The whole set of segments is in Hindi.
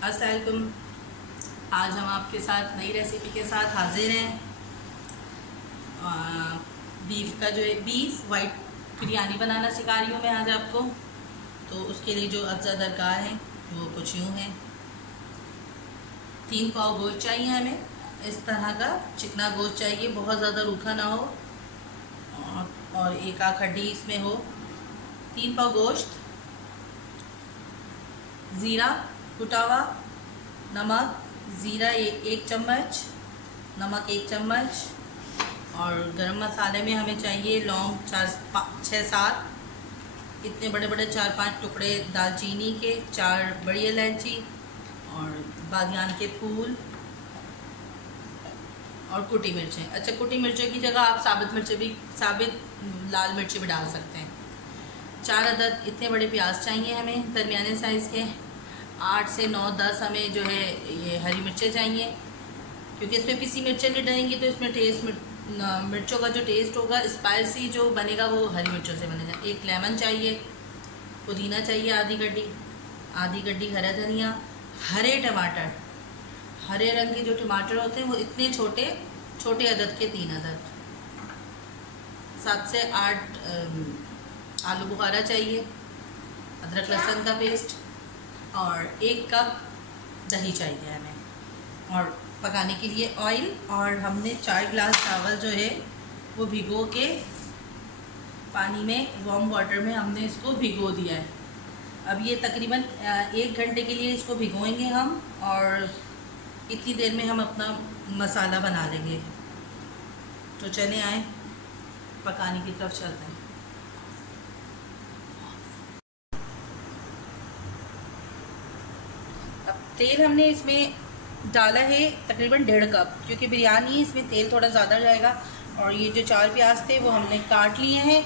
अस्सलामुअलैकुम। आज हम आपके साथ नई रेसिपी के साथ हाजिर हैं। बीफ का जो है बीफ वाइट बिरयानी बनाना सिखा रही हूँ मैं आज आपको। तो उसके लिए जो अज्जा दरकार हैं वो कुछ यूँ हैं। 3 पाव गोश्त चाहिए हमें, इस तरह का चिकना गोश्त चाहिए, बहुत ज़्यादा रूखा ना हो और एक आख हड्डी इसमें हो। 3 पाव गोश्त, ज़ीरा कुटा हुआ, नमक, ज़ीरा एक चम्मच, नमक 1 चम्मच और गरम मसाले में हमें चाहिए लौंग 6-7, इतने बड़े बड़े 4-5 टुकड़े दालचीनी के, 4 बड़ी इलायची और बादियान के फूल और कुटी मिर्चें। अच्छा, कुटी मिर्चों की जगह आप साबित लाल मिर्चें भी डाल सकते हैं। 4 अदद इतने बड़े प्याज चाहिए हमें दरमियाने साइज़ के। 8 से 9-10 हमें जो है ये हरी मिर्चें चाहिए, क्योंकि इसमें पिसी मिर्चें नहीं डलेंगी तो इसमें मिर्चों का जो टेस्ट होगा, स्पाइसी जो बनेगा वो हरी मिर्चों से बनेगा। 1 लेमन चाहिए, पुदीना चाहिए आधी गड्डी हरा धनिया, हरे टमाटर, हरे रंग के जो टमाटर होते हैं वो इतने छोटे अदद के 3 अदद, 7 से 8 आलू बुखारा चाहिए, अदरक लहसुन का पेस्ट और 1 कप दही चाहिए हमें। और पकाने के लिए ऑयल, और हमने 4 गिलास चावल जो है वो भिगो के पानी में, वार्म वाटर में हमने इसको भिगो दिया है। अब ये तकरीबन 1 घंटे के लिए इसको भिगोएंगे हम, और इतनी देर में हम अपना मसाला बना लेंगे। तो चले आए पकाने की तरफ चलते हैं। अब तेल हमने इसमें डाला है तकरीबन 1.5 कप, क्योंकि बिरयानी इसमें तेल थोड़ा ज़्यादा जाएगा। और ये जो 4 प्याज थे वो हमने काट लिए हैं,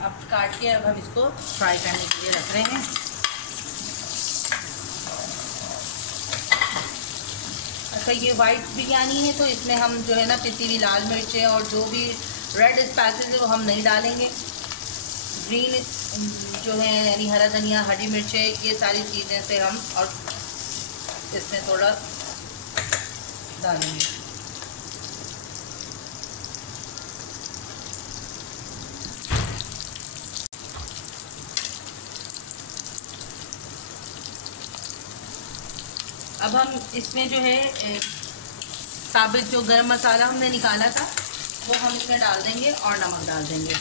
अब काट के अब हम इसको फ्राई करने के लिए रख रहे हैं। अच्छा, ये वाइट बिरयानी है तो इसमें हम जो है ना पिसी हुई लाल मिर्चें और जो भी रेड स्पाइसेस है वो हम नहीं डालेंगे। ग्रीन जो है यानी हरा धनिया, हरी मिर्चें, ये सारी चीज़ें से हम और इसमें थोड़ा डालेंगे। अब हम इसमें जो है साबित जो गरम मसाला हमने निकाला था वो हम इसमें डाल देंगे और नमक डाल देंगे।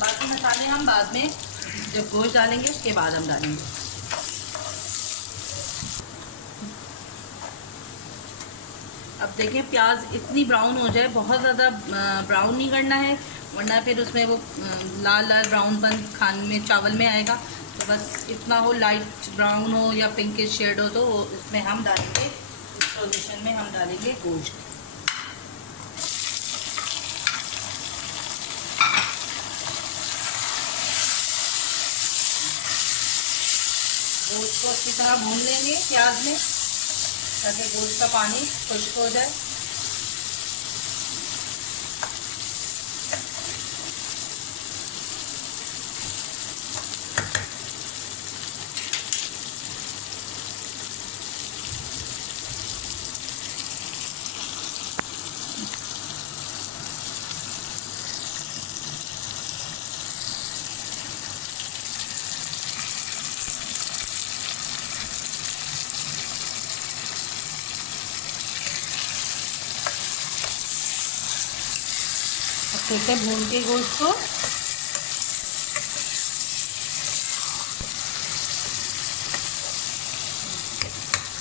बाकी मसाले हम बाद में जब गोश्त डालेंगे उसके बाद हम डालेंगे। अब देखें प्याज इतनी ब्राउन हो जाए, बहुत ज़्यादा ब्राउन नहीं करना है, वरना फिर उसमें वो लाल ब्राउनपन खाने में चावल में आएगा। तो बस इतना हो, लाइट ब्राउन हो या पिंकिश शेड हो, तो इसमें हम डालेंगे, इस सॉल्यूशन में हम डालेंगे गोश्त। गोश्त को अच्छी तरह भून लेंगे प्याज में, ताकि गोश्त का पानी खुश्क हो जाए। अच्छे से भून के गोश्त को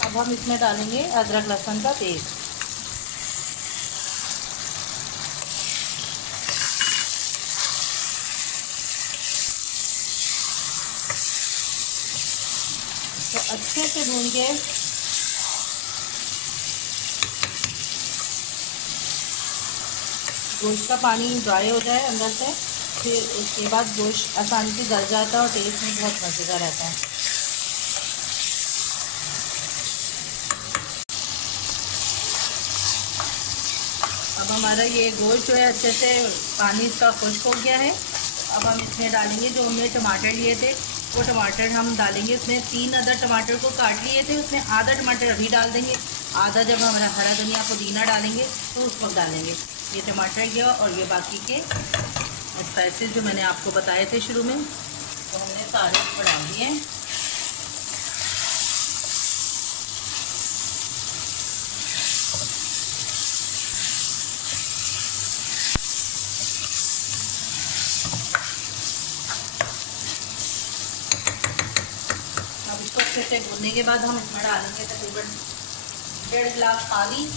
अब हम इसमें डालेंगे अदरक लहसुन का पेस्ट। तो अच्छे से भून के गोश्त का पानी ड्राई हो जाए अंदर से, फिर उसके बाद गोश्त आसानी से गल जाता है और टेस्ट में बहुत मज़ेदार रहता है। अब हमारा ये गोश्त जो है अच्छे से पानी इसका खुश्क हो गया है। अब हम इसमें डालेंगे जो हमने टमाटर लिए थे, वो टमाटर हम डालेंगे इसमें। 3 अदर टमाटर को काट लिए थे, उसमें आधा टमाटर अभी डाल देंगे, आधा जब हमारा हरा धनिया पुदीना डालेंगे तो उस वक्त डालेंगे। ये टमाटर गया और ये बाकी के स्पाइसेस जो मैंने आपको बताए थे शुरू में, तो हमने सारे ऊपर डाल दिए हैं। अब इसको अच्छे से भूनने के बाद हम इसमें डालेंगे तकरीबन 1.5 गिलास पानी।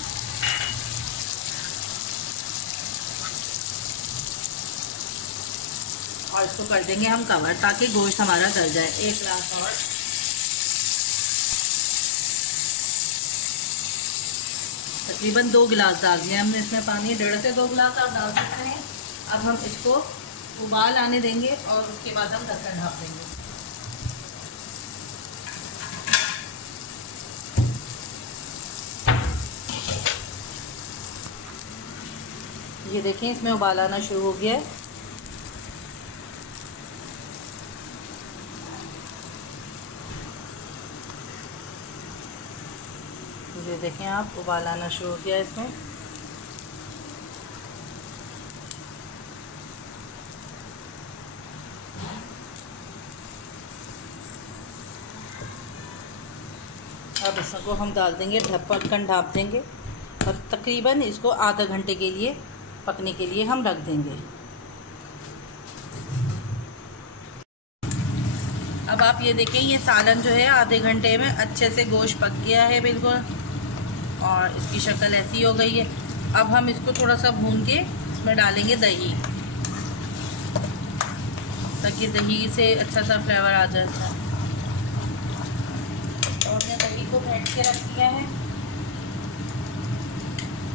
और इसको कर देंगे हम कवर ताकि गोश्त हमारा गल जाए। 1 गिलास और तकरीबन 2 गिलास डाल दिए हमने इसमें पानी, 1.5 से 2 गिलास आप डाल सकते हैं। अब हम इसको उबाल आने देंगे और उसके बाद हम ढक्कन ढाँप देंगे। ये देखें इसमें उबाल आना शुरू हो गया है। ये देखें आप, उबाल आना शुरू हो गया है इसमें। अब इसको हम डाल देंगे, ढक्कन ढाँप देंगे और तकरीबन इसको आधा घंटे के लिए पकने के लिए हम रख देंगे। अब आप ये देखें, ये सालन जो है आधे घंटे में अच्छे से गोश्त पक गया है बिल्कुल, और इसकी शक्ल ऐसी हो गई है। अब हम इसको थोड़ा सा भून के इसमें डालेंगे दही, ताकि दही से अच्छा सा फ्लेवर आ जाए। और हमने दही को फेंट के रख दिया है।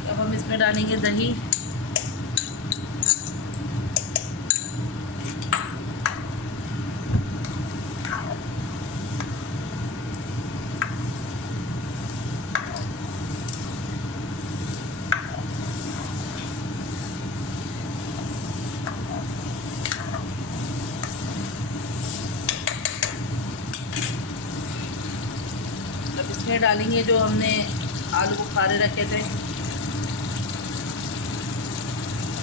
अब हम इसमें डालेंगे दही। इसमें डालेंगे जो हमने आलू बुखारे रखे थे,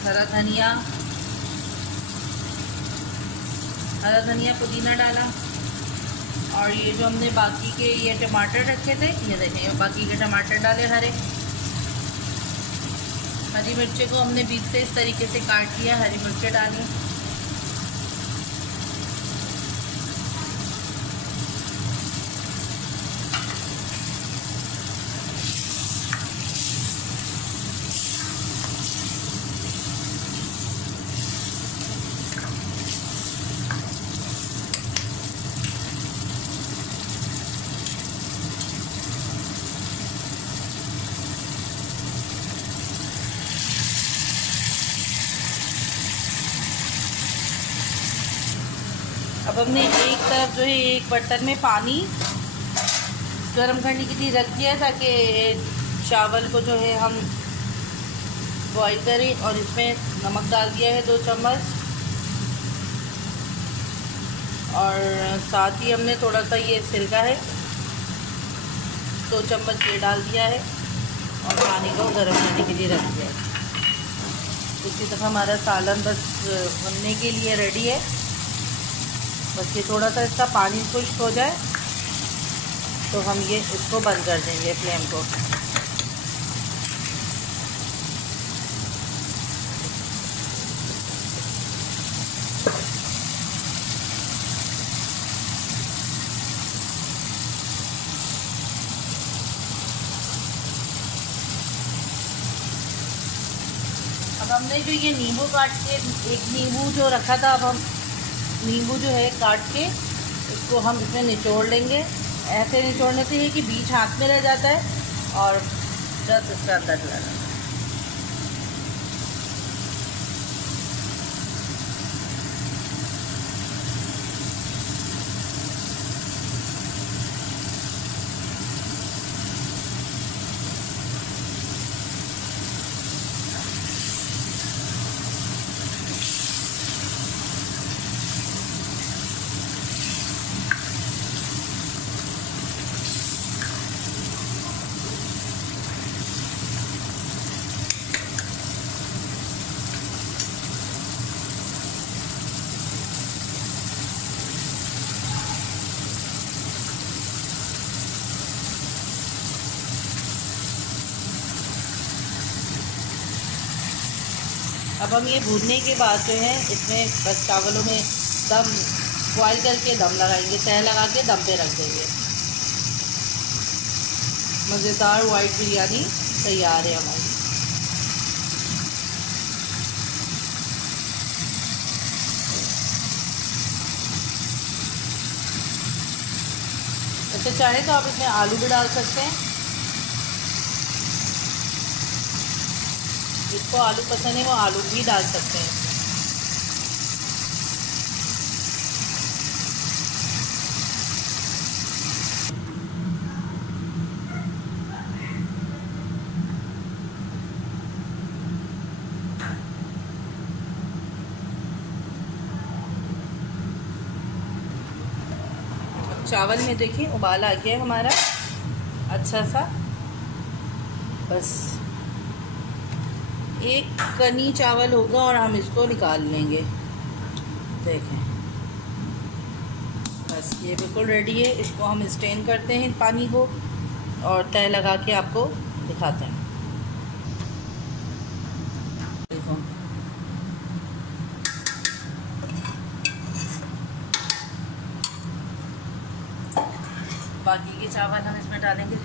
हरा धनिया पुदीना डाला, और ये जो हमने बाकी के ये टमाटर रखे थे, ये देखें बाकी के टमाटर डाले हरे। हरी मिर्ची को हमने बीच से इस तरीके से काट लिया, हरी मिर्चें डाली। अब हमने एक तरफ जो है एक बर्तन में पानी गर्म करने के लिए रख दिया है, ताकि चावल को जो है हम बॉईल करें। और इसमें नमक डाल दिया है 2 चम्मच, और साथ ही हमने थोड़ा सा ये सिरका है 2 चम्मच ये डाल दिया है, और पानी को गर्म करने के लिए रख दिया है। इसी तरह हमारा सालन बस बनने के लिए रेडी है। बस ये थोड़ा सा इसका पानी खुश्क हो जाए तो हम ये इसको बंद कर देंगे फ्लेम को। अब हमने जो ये नींबू काट के, एक नींबू जो रखा था, अब हम नींबू जो है काट के इसको हम इसमें निचोड़ लेंगे। ऐसे निचोड़ने से ये कि बीच हाथ में रह जाता है और रस इसका अंदर चला जाता है। अब हम ये भूनने के बाद जो है इसमें बस चावलों में दम बॉयल करके दम लगाएंगे, तह लगा के दम पे रख देंगे। मज़ेदार वाइट बिरयानी तैयार है हमारी। अच्छा, चाहे तो आप इसमें आलू भी डाल सकते हैं। जिसको आलू पसंद है वो आलू भी डाल सकते हैं। चावल में देखिए उबाल आ गया हमारा अच्छा सा। बस एक कनी चावल होगा और हम इसको निकाल लेंगे। देखें, बस ये बिल्कुल रेडी है। इसको हम स्ट्रेन करते हैं पानी को और तह लगा के आपको दिखाते हैं। देखो, बाकी के चावल हम इसमें डालेंगे।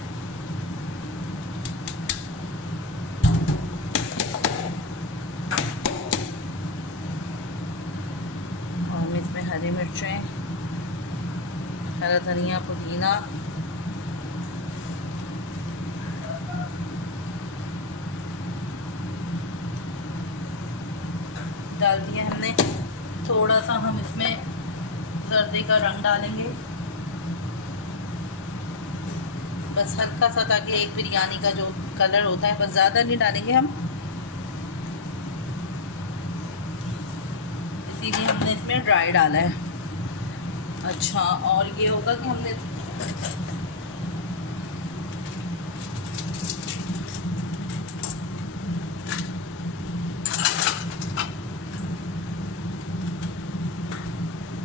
और हम इसमें हरी मिर्चें, हरा धनिया, पुदीना, डाल दिया हमने। थोड़ा सा हम इसमें जर्दे का रंग डालेंगे, बस हल्का सा, ताकि एक बिरयानी का जो कलर होता है, बस ज़्यादा नहीं डालेंगे हम, इसीलिए हमने इसमें ड्राई डाला है। अच्छा, और ये होगा कि हमने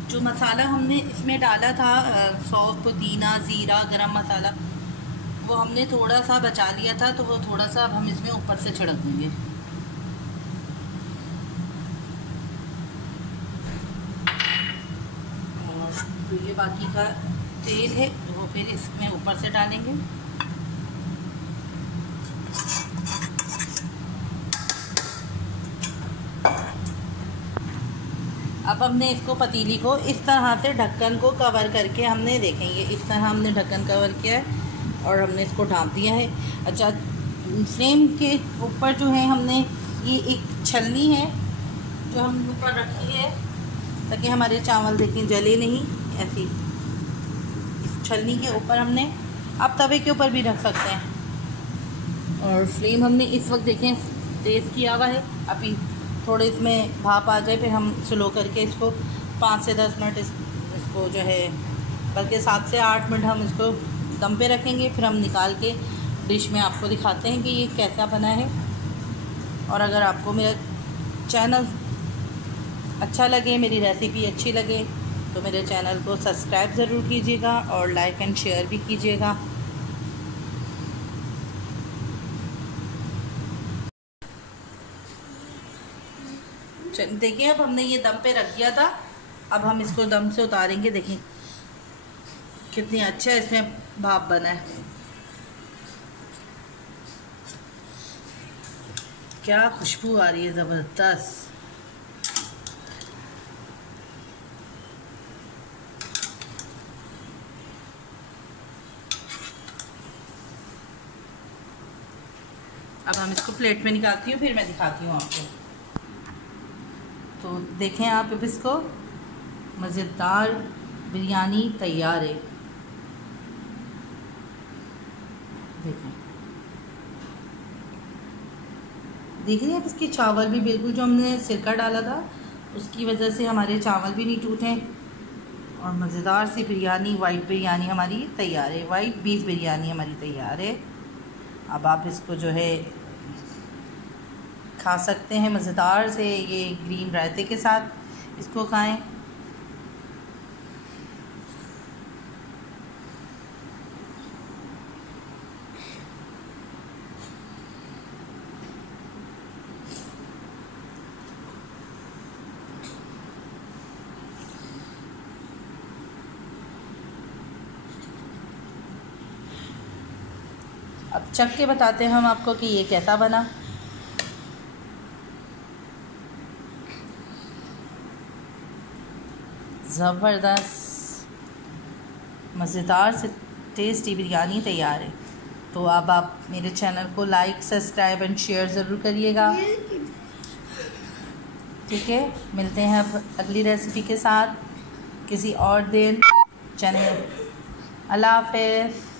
जो मसाला हमने इसमें डाला था, सौंफ, पुदीना, ज़ीरा, गरम मसाला, वो हमने थोड़ा सा बचा लिया था, तो वो थोड़ा सा अब हम इसमें ऊपर से छिड़क देंगे। और जो ये बाकी का तेल है वो फिर इसमें ऊपर से डालेंगे। अब हमने इसको, पतीली को इस तरह से ढक्कन को कवर करके हमने, देखेंगे इस तरह हमने ढक्कन कवर किया है और हमने इसको ढाँप दिया है। अच्छा, फ्लेम के ऊपर जो है हमने ये एक छलनी है जो हम ऊपर रखी है, ताकि हमारे चावल देखें जले नहीं। ऐसी इस छलनी के ऊपर हमने, आप तवे के ऊपर भी रख सकते हैं। और फ्लेम हमने इस वक्त देखें तेज़ किया हुआ है। अभी थोड़े इसमें भाप आ जाए, फिर हम स्लो करके इसको 5 से 10 मिनट इसको जो है, बल्कि 7 से 8 मिनट हम इसको दम पे रखेंगे। फिर हम निकाल के डिश में आपको दिखाते हैं कि ये कैसा बना है। और अगर आपको मेरा चैनल अच्छा लगे, मेरी रेसिपी अच्छी लगे, तो मेरे चैनल को सब्सक्राइब ज़रूर कीजिएगा और लाइक एंड शेयर भी कीजिएगा। देखिए, अब हमने ये दम पे रख दिया था, अब हम इसको दम से उतारेंगे। देखिए कितनी अच्छा इसमें भाप बना है, क्या खुशबू आ रही है ज़बरदस्त। अब हम इसको प्लेट में निकालती हूँ, फिर मैं दिखाती हूँ आपको। तो देखें आप, अब इसको मज़ेदार बिरयानी तैयार है। देखें, देख रहे हैं आप, इसके चावल भी बिल्कुल, जो हमने सिरका डाला था उसकी वजह से हमारे चावल भी नहीं टूटे। और मज़ेदार सी बिरयानी, वाइट बिरयानी हमारी तैयार है। वाइट बीफ बिरयानी हमारी तैयार है। अब आप इसको जो है खा सकते हैं मज़ेदार से, ये ग्रीन रायते के साथ इसको खाएं। अब चख के बताते हैं हम आपको कि ये कैसा बना। ज़बरदस्त मज़ेदार से टेस्टी बिरयानी तैयार है। तो अब आप मेरे चैनल को लाइक, सब्सक्राइब एंड शेयर ज़रूर करिएगा। ठीक है, मिलते हैं अब अगली रेसिपी के साथ किसी और दिन। चलें, अल्लाह हाफ़िज़।